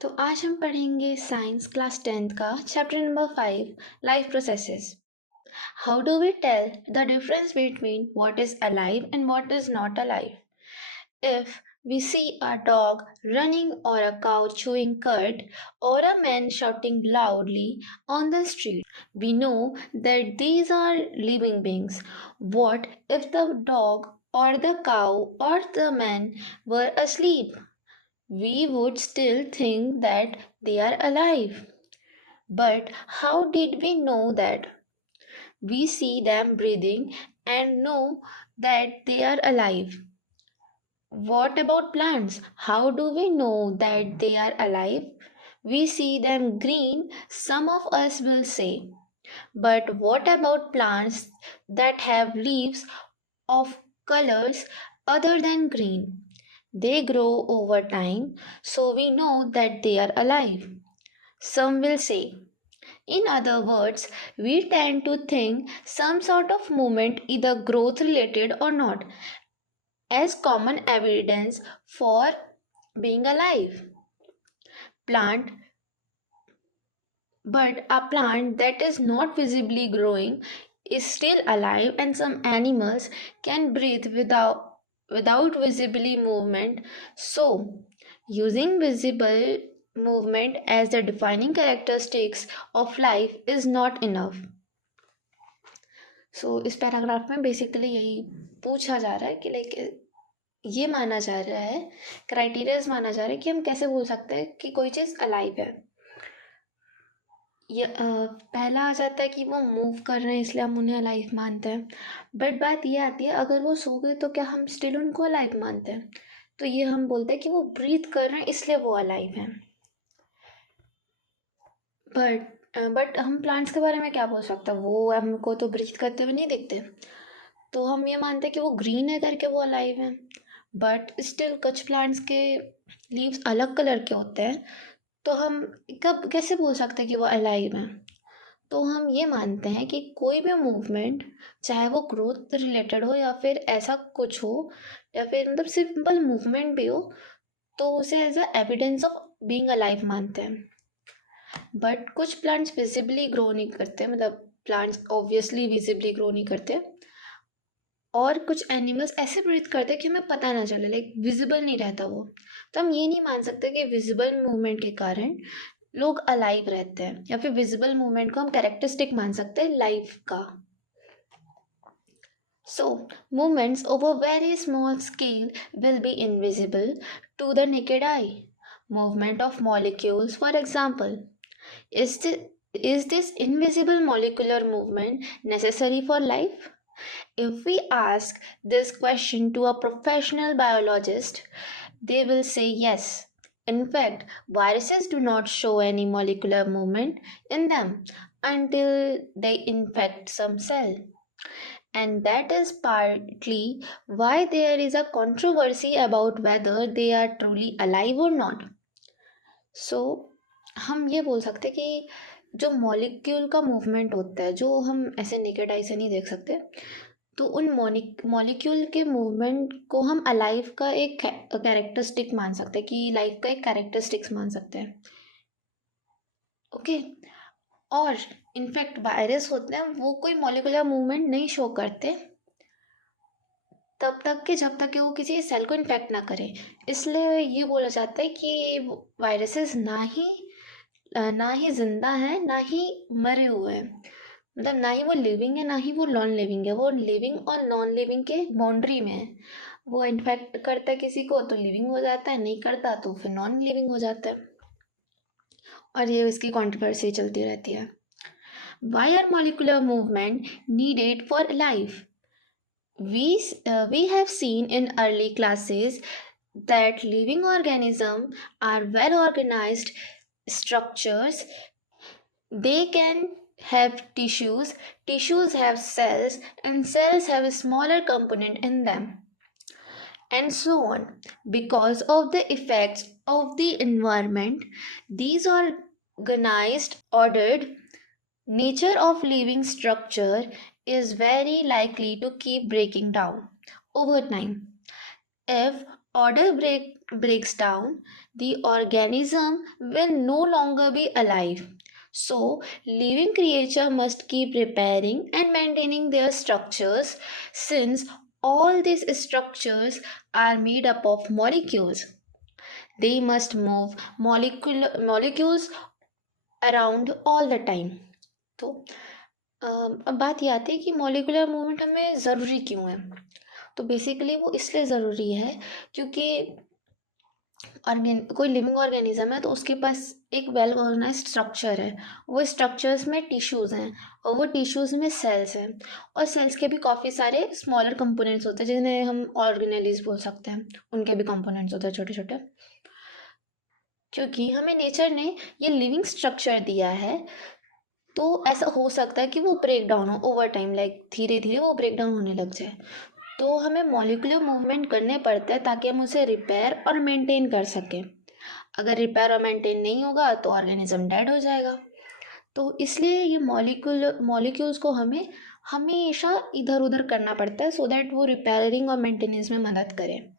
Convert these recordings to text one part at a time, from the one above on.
तो आज हम पढ़ेंगे साइंस क्लास 10th का chapter number 5 life processes. How do we tell the difference between what is alive and what is not alive? If we see a dog running or a cow chewing cud or a man shouting loudly on the street, we know that these are living beings. What if the dog or the cow or the man were asleep? We would still think that they are alive. But how did we know that? We see them breathing and know that they are alive. What about plants? How do we know that they are alive? We see them green, some of us will say. But what about plants that have leaves of colors other than green? They grow over time, so we know that they are alive. Some will say. In other words, we tend to think some sort of movement, either growth related or not, as common evidence for being alive. Plant But a plant that is not visibly growing is still alive, and some animals can breathe without visibly movement. So, using visible movement as the defining characteristics of life is not enough. सो इस paragraph में basically यही पूछा जा रहा है कि like ये माना जा रहा है, क्राइटेरियाज माना जा रहा है कि हम कैसे बोल सकते हैं कि कोई चीज़ अलाइव है. ये पहला आ जाता है कि वो मूव कर रहे हैं इसलिए हम उन्हें अलाइव मानते हैं. बट बात ये आती है, अगर वो सो गए तो क्या हम स्टिल उनको अलाइव मानते हैं? तो ये हम बोलते हैं कि वो ब्रीथ कर रहे हैं इसलिए वो अलाइव हैं. बट हम प्लांट्स के बारे में क्या बोल सकते हैं? वो हमको तो ब्रीथ करते हुए नहीं दिखते, तो हम ये मानते हैं कि वो ग्रीन है करके वो अलाइव हैं. बट स्टिल कुछ प्लांट्स के लीव्स अलग कलर के होते हैं, तो हम कब कैसे बोल सकते हैं कि वो अलाइव हैं? तो हम ये मानते हैं कि कोई भी मूवमेंट, चाहे वो ग्रोथ रिलेटेड हो या फिर ऐसा कुछ हो, या फिर मतलब सिंपल मूवमेंट भी हो, तो उसे as a evidence of being alive मानते हैं. बट कुछ प्लांट्स विजिबली ग्रो नहीं करते, मतलब प्लांट्स ऑब्वियसली विजिबली ग्रो नहीं करते, और कुछ एनिमल्स ऐसे ब्रीथ करते हैं कि हमें पता ना चले, लाइक विजिबल नहीं रहता वो. तो हम ये नहीं मान सकते कि विजिबल मूवमेंट के कारण लोग अलाइव रहते हैं, या फिर विजिबल मूवमेंट को हम कैरेक्टरिस्टिक मान सकते हैं लाइफ का. So, movements over very small scale will be invisible to the naked eye. Movement of molecules, for example. Is this invisible molecular movement necessary for life? If we ask this question to a professional biologist, they will say yes. In fact, viruses do not show any molecular movement in them until they infect some cell. And that is partly why there is a controversy about whether they are truly alive or not. So, हम ये बोल सकते कि जो molecule का movement होता है, जो हम ऐसे नेकेड आई से नहीं देख सकते, तो उन मॉलिक्यूल के मूवमेंट को हम अलाइव का एक कैरेक्टरिस्टिक मान सकते हैं, कि लाइफ का एक कैरेक्टरिस्टिक्स मान सकते हैं. ओके. और इनफैक्ट वायरस होते हैं, वो कोई मॉलिक्यूलर मूवमेंट नहीं शो करते तब तक कि जब तक कि वो किसी सेल को इन्फेक्ट ना करे. इसलिए ये बोला जाता है कि वायरसेस ना ही जिंदा है, ना ही मरे हुए हैं. मतलब ना ही वो लिविंग है, ना ही वो नॉन लिविंग है. वो लिविंग और नॉन लिविंग के बाउंड्री में है. वो इन्फेक्ट करता है किसी को तो लिविंग हो जाता है, नहीं करता तो फिर नॉन लिविंग हो जाता है. और ये इसकी कंट्रोवर्सी चलती रहती है. Why are molecular movement needed for life? We have seen in early classes that living organisms are well organized structures. They can have tissues have cells, and cells have a smaller component in them, and so on. Because of the effects of the environment, these organized, ordered nature of living structure is very likely to keep breaking down over time. If breaks down, the organism will no longer be alive. So, living creature must keep repairing and maintaining their structures, since all these structures are made up of molecules. They must move molecules around all the time. तो अब बात ये आती है कि molecular movement हमें ज़रूरी क्यों है. तो बेसिकली वो इसलिए ज़रूरी है क्योंकि कोई लिविंग ऑर्गेनिज्म है तो उसके पास एक वेल ऑर्गेनाइज्ड स्ट्रक्चर है. वो स्ट्रक्चर्स में टिश्यूज़ हैं और वो टिश्यूज़ में सेल्स हैं, और सेल्स के भी काफ़ी सारे स्मॉलर कंपोनेंट्स होते हैं जिन्हें हम ऑर्गेनेलीज बोल सकते हैं. उनके भी कंपोनेंट्स होते हैं छोटे छोटे. क्योंकि हमें नेचर ने ये लिविंग स्ट्रक्चर दिया है, तो ऐसा हो सकता है कि वो ब्रेक डाउन हो ओवर टाइम, लाइक धीरे धीरे वो ब्रेक डाउन होने लग जाए. तो हमें मॉलिक्यूलर मूवमेंट करने पड़ते हैं ताकि हम उसे रिपेयर और मेंटेन कर सकें. अगर रिपेयर और मेंटेन नहीं होगा तो ऑर्गेनिज्म डेड हो जाएगा. तो इसलिए ये मॉलिक्यूल्स को हमें हमेशा इधर उधर करना पड़ता है सो दैट वो रिपेयरिंग और मेंटेनेंस में मदद करें.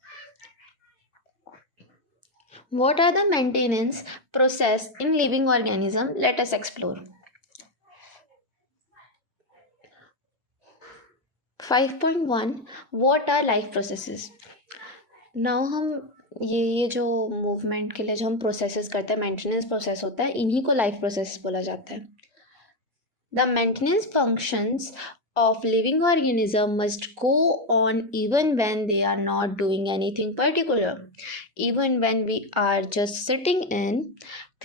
What are the maintenance process in living organism? Let us explore. 5.1 What are life processes? Now हम ये जो मूवमेंट के लिए जो हम प्रोसेसेस करते हैं, मेंटेनेंस प्रोसेस होता है, इन्हीं को लाइफ प्रोसेस बोला जाता है. The maintenance functions of living organism must go on even when they are not doing anything particular. Even when we are just sitting in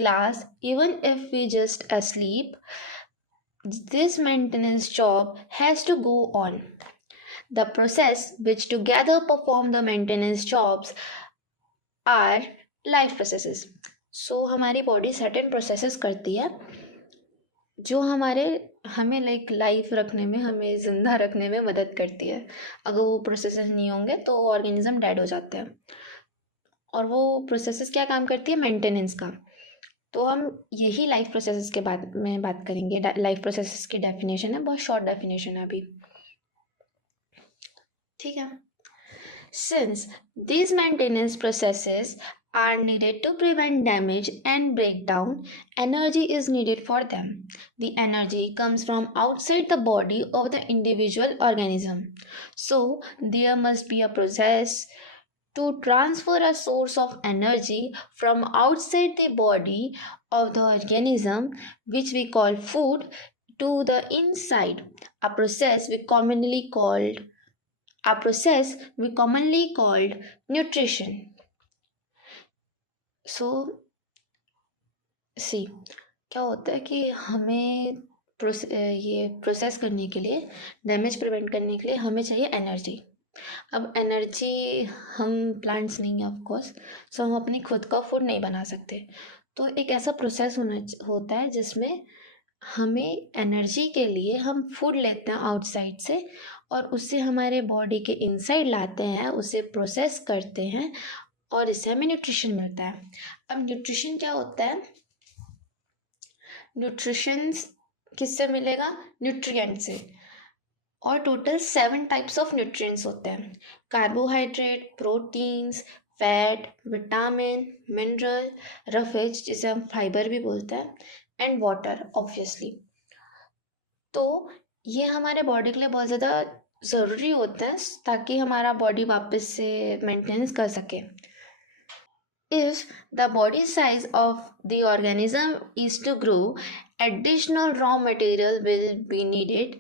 class, even if we just asleep, this maintenance job has to go on. The process which together perform the maintenance jobs are life processes. So हमारी body certain processes करती है जो हमें life रखने में, हमें ज़िंदा रखने में मदद करती है. अगर वो प्रोसेसेस नहीं होंगे तो ऑर्गेनिज्म डेड हो जाते हैं. और वो प्रोसेसेस क्या काम करती है? मेंटेनेंस का. तो हम यही लाइफ प्रोसेसेस के बाद में बात करेंगे. लाइफ प्रोसेसेस की डेफिनेशन है, बहुत शॉर्ट डेफिनेशन है अभी. ठीक है. Since these maintenance processes are needed to prevent damage and breakdown, energy is needed for them. The energy comes from outside the body of the individual organism. So, there must be a process to transfer a source of energy from outside the body of the organism, which we call food, to the inside, a process we commonly called nutrition. So, see, क्या होता है कि हमें ये process करने के लिए, damage prevent करने के लिए हमें चाहिए एनर्जी. अब एनर्जी, हम प्लांट्स नहीं हैं ऑफ कोर्स, सो हम अपनी खुद का फूड नहीं बना सकते. तो एक ऐसा प्रोसेस होता है जिसमें हमें एनर्जी के लिए हम फूड लेते हैं आउटसाइड से और उससे हमारे बॉडी के इनसाइड लाते हैं, उसे प्रोसेस करते हैं और इससे हमें न्यूट्रिशन मिलता है. अब न्यूट्रिशन क्या होता है? न्यूट्रिशन किससे मिलेगा? न्यूट्रिएंट से. और टोटल 7 टाइप्स ऑफ न्यूट्रिएंट्स होते हैं. Carbohydrate, proteins, fat, vitamin, mineral, roughage जिसे हम फाइबर भी बोलते हैं, एंड वाटर ऑब्वियसली. तो ये हमारे बॉडी के लिए बहुत ज़्यादा ज़रूरी होता है ताकि हमारा बॉडी वापस से मेंटेनेंस कर सके. If the body size of the organism is to grow, additional raw material will be needed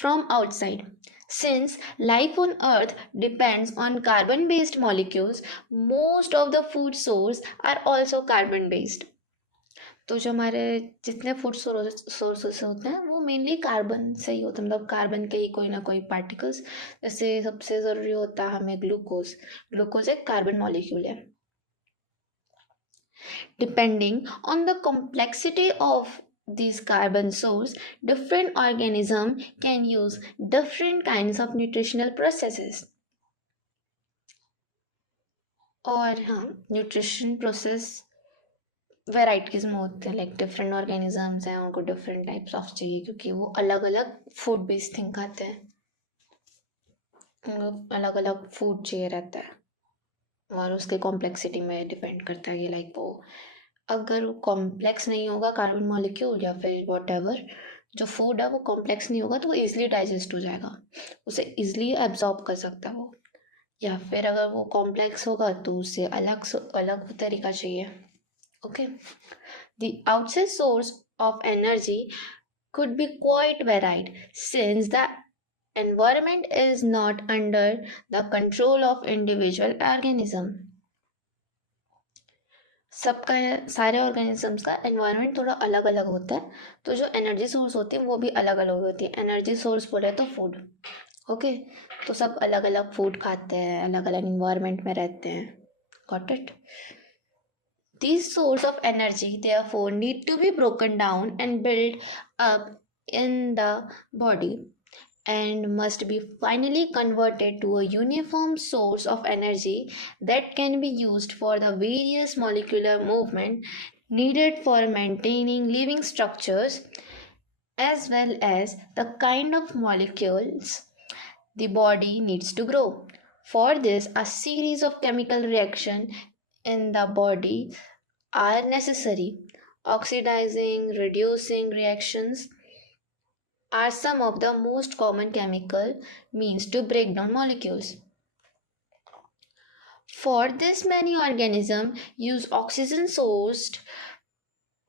from outside. Since life on earth depends on carbon based molecules, most of the food sources are also carbon based. तो जो हमारे जितने food sources होते हैं वो mainly carbon से ही होते हैं, मतलब कार्बन के ही कोई ना कोई पार्टिकल्स. जैसे सबसे ज़रूरी होता है हमें ग्लूकोज एक कार्बन मॉलिक्यूल है. Depending on the complexity of these carbon source, different organism can use different kinds of nutritional processes. और हाँ, न्यूट्रिशन प्रोसेस वेराइटीज़ में होते हैं, लाइक डिफरेंट ऑर्गेनिजम्स हैं, उनको डिफरेंट टाइप्स ऑफ चाहिए क्योंकि वो अलग अलग फूड बेस्ड थिंग खाते हैं, उनको अलग अलग फूड चाहिए रहता है. और उसके कॉम्प्लेक्सिटी में डिपेंड करता है कि लाइक वो अगर कॉम्प्लेक्स नहीं होगा कार्बन मॉलिक्यूल या फिर वॉट एवर जो फूड है वो कॉम्प्लेक्स नहीं होगा तो वो ईजिली डाइजेस्ट हो जाएगा, उसे ईजिली एब्जॉर्ब कर सकता है वो। या फिर अगर वो कॉम्प्लेक्स होगा तो उसे अलग अलग तरीका चाहिए। Okay, the outside source of energy could be quite varied since the environment is not under the control of individual organism। सबका सारे ऑर्गेनिजम्स का एनवायरनमेंट थोड़ा अलग अलग होता है, तो जो एनर्जी सोर्स होती है वो भी अलग अलग होती है। एनर्जी सोर्स बोले तो फूड। ओके, तो सब अलग अलग फूड खाते हैं, अलग अलग इन्वायरमेंट में रहते हैं। Got it? These sources of energy therefore need to be broken down and built up in the body and must be finally converted to a uniform source of energy that can be used for the various molecular movement needed for maintaining living structures as well as the kind of molecules the body needs to grow. For this, a series of chemical reactions in the body are necessary. Oxidizing, reducing reactions are some of the most common chemical means to break down molecules. For this, many organisms use oxygen sourced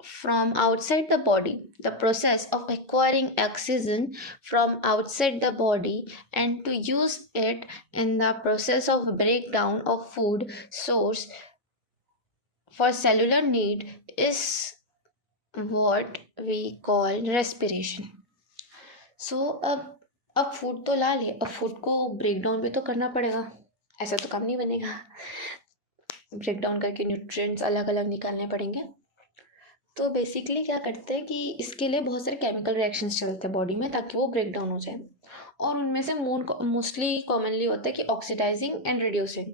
from outside the body. The process of acquiring oxygen from outside the body and to use it in the process of breakdown of food source for cellular need is what we call respiration. So अब food तो ला लिया, अब food को break down भी तो करना पड़ेगा, ऐसा तो काम नहीं बनेगा। ब्रेक डाउन करके न्यूट्रिएंट्स अलग अलग निकालने पड़ेंगे। तो बेसिकली क्या करते हैं कि इसके लिए बहुत सारे केमिकल रिएक्शंस चलते हैं बॉडी में ताकि वो ब्रेक डाउन हो जाए, और उनमें से मोस्टली कॉमनली होता है कि ऑक्सीडाइजिंग एंड रिड्यूसिंग।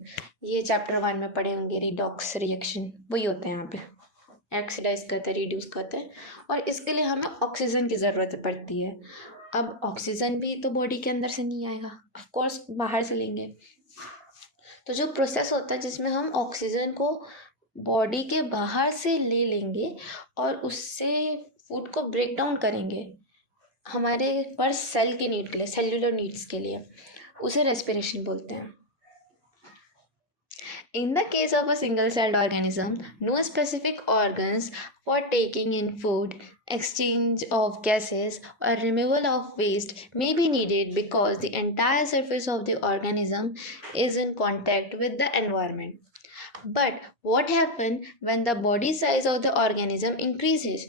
ये चैप्टर 1 में पढ़े होंगे, रिडॉक्स रिएक्शन वही होते हैं यहाँ पे, ऑक्सीडाइज करते हैं, रिड्यूस करते हैं, और इसके लिए हमें ऑक्सीजन की ज़रूरत पड़ती है। अब ऑक्सीजन भी तो बॉडी के अंदर से नहीं आएगा, ऑफ कोर्स बाहर से लेंगे। तो जो प्रोसेस होता है जिसमें हम ऑक्सीजन को बॉडी के बाहर से ले लेंगे और उससे फूड को ब्रेक डाउन करेंगे हमारे पर सेल के नीड के लिए, सेल्यूलर नीड्स के लिए, उसे रेस्पिरेशन बोलते हैं। In the case of a single-celled organism, no specific organs for taking in food, exchange of gases, or removal of waste may be needed because the entire surface of the organism is in contact with the environment. But what happens when the body size of the organism increases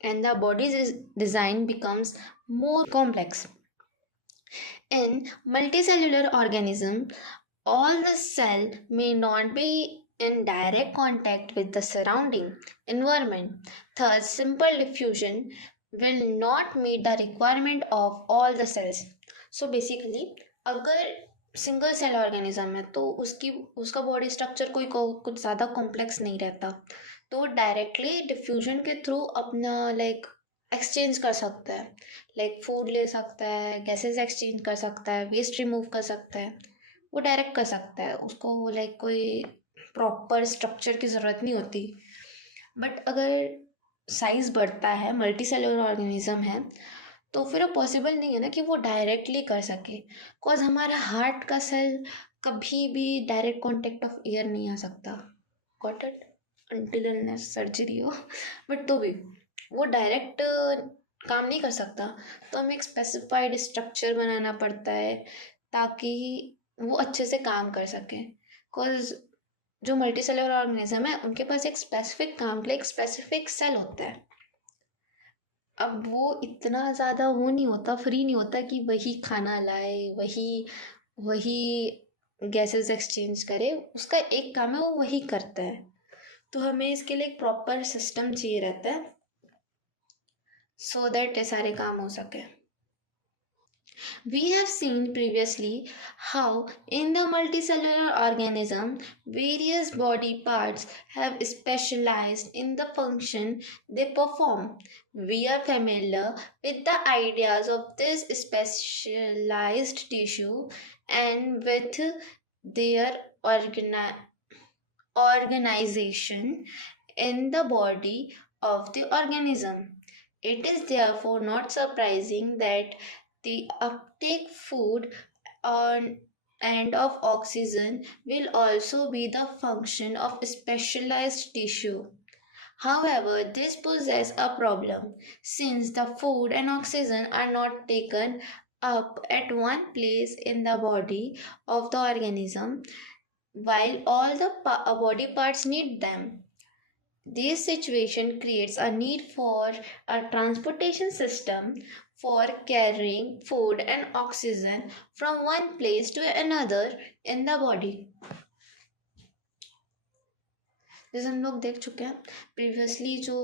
and the body's design becomes more complex? In multicellular organism, all the cell may not be in direct contact with the surrounding environment. Thus, simple diffusion will not meet the requirement of all the cells. So basically, अगर single cell organism है तो उसका body structure कुछ ज़्यादा complex नहीं रहता, तो directly diffusion के थ्रू अपना लाइक एक्सचेंज कर सकता है, लाइक फूड ले सकता है, गैसेस एक्सचेंज कर सकता है, वेस्ट रिमूव कर सकता है, वो डायरेक्ट कर सकता है, उसको लाइक कोई प्रॉपर स्ट्रक्चर की ज़रूरत नहीं होती। बट अगर साइज़ बढ़ता है, मल्टी सेलुलर ऑर्गेनिज्म है, तो फिर वो पॉसिबल नहीं है ना कि वो डायरेक्टली कर सके, बिकॉज हमारा हार्ट का सेल कभी भी डायरेक्ट कॉन्टेक्ट ऑफ एयर नहीं आ सकता, गॉट इट, अनटिल सर्जरी हो, बट तो भी वो डायरेक्ट काम नहीं कर सकता, तो हमें एक स्पेसिफाइड स्ट्रक्चर बनाना पड़ता है ताकि वो अच्छे से काम कर सकें। बिकॉज जो मल्टी सेलुलर ऑर्गेनिज्म है उनके पास एक स्पेसिफिक काम के लिए एक स्पेसिफिक सेल होता है। अब वो इतना ज़्यादा वो नहीं होता, फ्री नहीं होता कि वही खाना लाए, वही गैसेस एक्सचेंज करे, उसका एक काम है वो वही करता है, तो हमें इसके लिए एक प्रॉपर सिस्टम चाहिए रहता है सो दैट ये सारे काम हो सके। We have seen previously how in the multicellular organism various body parts have specialized in the function they perform. We are familiar with the ideas of this specialized tissue and with their organization in the body of the organism. It is therefore not surprising that the uptake food on and of oxygen will also be the function of specialized tissue. However, this poses a problem since the food and oxygen are not taken up at one place in the body of the organism while all the body parts need them. This situation creates a need for a transportation system for carrying food and oxygen from one place to another in the body. जैसे हम लोग देख चुके हैं previously, जो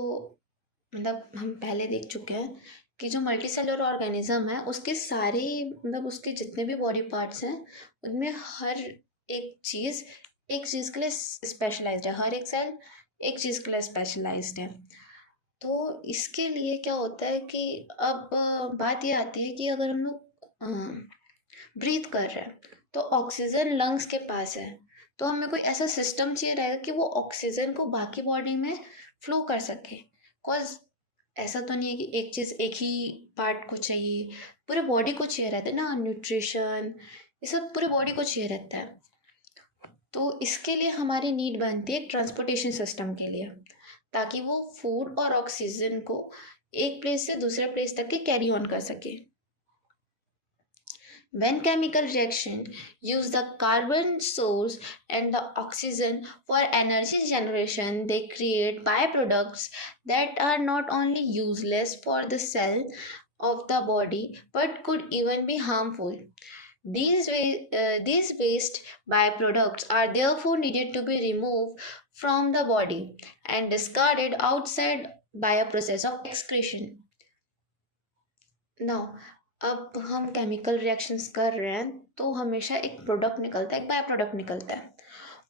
मतलब हम पहले देख चुके हैं कि जो मल्टी सेलुलर ऑर्गेनिज्म है उसके सारे मतलब उसके जितने भी बॉडी पार्ट्स हैं उनमें हर एक चीज़ के लिए स्पेशलाइज्ड है, हर एक सेल एक चीज़ के लिए स्पेशलाइज्ड है। तो इसके लिए क्या होता है कि अब बात ये आती है कि अगर हम लोग ब्रीथ कर रहे हैं तो ऑक्सीजन लंग्स के पास है, तो हमें कोई ऐसा सिस्टम चाहिए रहेगा कि वो ऑक्सीजन को बाकी बॉडी में फ्लो कर सके। कॉज ऐसा तो नहीं है कि एक चीज़ एक ही पार्ट को चाहिए, पूरे बॉडी को चाहिए रहता है ना, न्यूट्रिशन ये सब पूरे बॉडी को चाहिए रहता है। तो इसके लिए हमारी नीड बनती है ट्रांसपोर्टेशन सिस्टम के लिए, ताकि वो फूड और ऑक्सीजन को एक प्लेस से दूसरे प्लेस तक के कैरी ऑन कर सके। When chemical reaction use the carbon source and the oxygen for energy generation, they create byproducts that are not only useless for the cell of the body but could even be harmful. These waste byproducts are therefore needed to be removed from the body and discarded outside by a process of excretion. Now, अब हम chemical reactions कर रहे हैं तो हमेशा एक product निकलता है, एक बाय प्रोडक्ट निकलता है।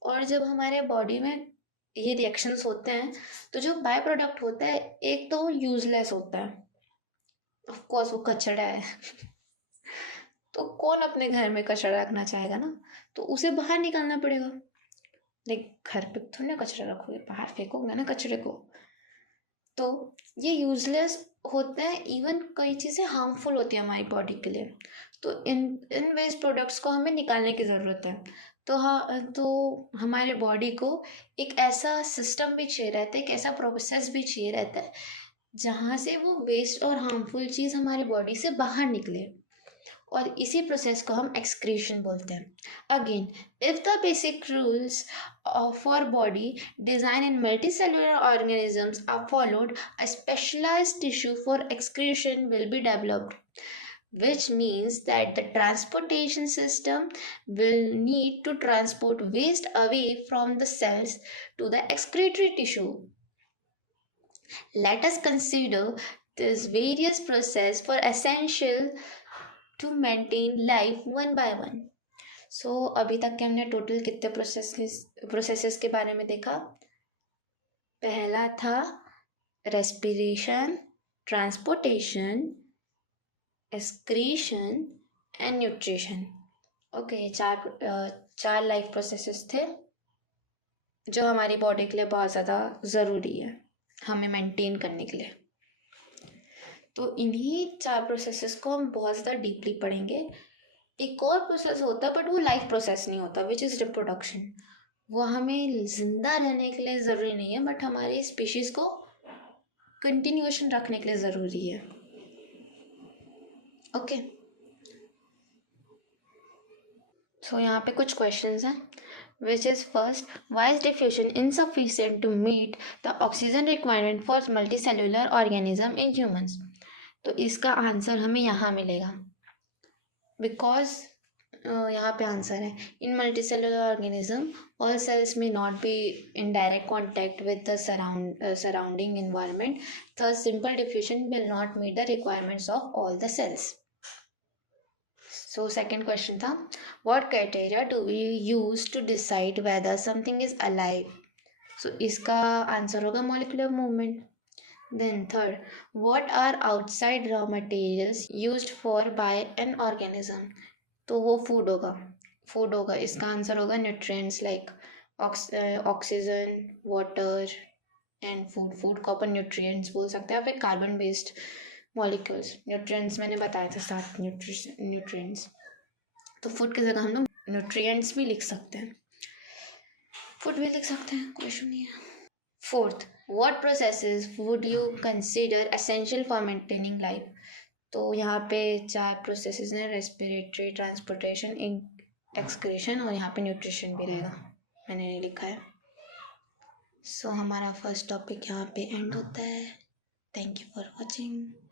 और जब हमारे बॉडी में ये रिएक्शंस होते हैं तो जो बाय प्रोडक्ट होता है एक तो वो यूजलेस होता है, ऑफ कोर्स वो कचरा है तो कौन अपने घर में कचरा रखना चाहेगा ना, तो उसे बाहर निकालना पड़ेगा। लाइक घर पे थोड़ी ना कचरा रखोगे, बाहर फेंकोगे ना कचरे को। तो ये यूजलेस होते हैं, इवन कई चीज़ें हार्मफुल होती हैं हमारी बॉडी के लिए। तो इन वेस्ट प्रोडक्ट्स को हमें निकालने की ज़रूरत है। तो हाँ, तो हमारे बॉडी को एक ऐसा सिस्टम भी चाहिए रहता है, एक ऐसा प्रोसेस भी चाहिए रहता है जहाँ से वो वेस्ट और हार्मफुल चीज़ हमारी बॉडी से बाहर निकले, और इसी प्रोसेस को हम एक्सक्रीशन बोलते हैं। Again, if the basic rules for body design in multicellular organisms are followed, a specialized tissue for excretion will be developed, which means that the transportation system will need to transport waste away from the cells to the excretory tissue. Let us consider this various process for essential to maintain life one by one. सो अभी तक के हमने total कितने processes के बारे में देखा? पहला था respiration, transportation, excretion and nutrition. Okay, चार लाइफ प्रोसेसेस थे जो हमारी बॉडी के लिए बहुत ज़्यादा ज़रूरी है हमें मेंटेन करने के लिए। तो इन्हीं चार प्रोसेसेस को हम बहुत ज़्यादा डीपली पढ़ेंगे। एक और प्रोसेस होता है बट वो लाइफ प्रोसेस नहीं होता, विच इज़ रिप्रोडक्शन। वो हमें जिंदा रहने के लिए ज़रूरी नहीं है बट हमारी स्पीशीज़ को कंटिन्यूएशन रखने के लिए ज़रूरी है। ओके, सो यहाँ पे कुछ क्वेश्चंस हैं, which is first, why is diffusion insufficient to meet the oxygen requirement for multicellular organism in humans? तो इसका आंसर हमें यहाँ मिलेगा, बिकॉज यहाँ पे आंसर है, in multicellular organism all cells में not be in direct contact with the surrounding environment, thus simple diffusion will not meet the requirements of all the cells. So second question था, what criteria do we use to decide whether something is alive? So इसका answer होगा molecular movement. Then third, what are outside raw materials used for by an organism? तो वो food होगा। Food होगा, इसका answer होगा nutrients like oxygen, water and food. Food को अपन nutrients बोल सकते हैं, या फिर कार्बन बेस्ड मॉलिक्यूल्स। न्यूट्रिएंट्स मैंने बताया था 7 न्यूट्रिएंट्स, तो फूड की जगह हम लोग न्यूट्रिएंट्स भी लिख सकते हैं, फूड भी लिख सकते हैं, कोई इशू नहीं है। Fourth, what processes would you consider essential for maintaining life? तो यहाँ पे 4 प्रोसेसेस हैं, रेस्पिरेटरी, ट्रांसपोर्टेशन, एक्सक्रीशन, और यहाँ पे न्यूट्रिशन भी रहेगा, मैंने नहीं लिखा है। सो हमारा फर्स्ट टॉपिक यहाँ पे एंड होता है। Thank you for watching.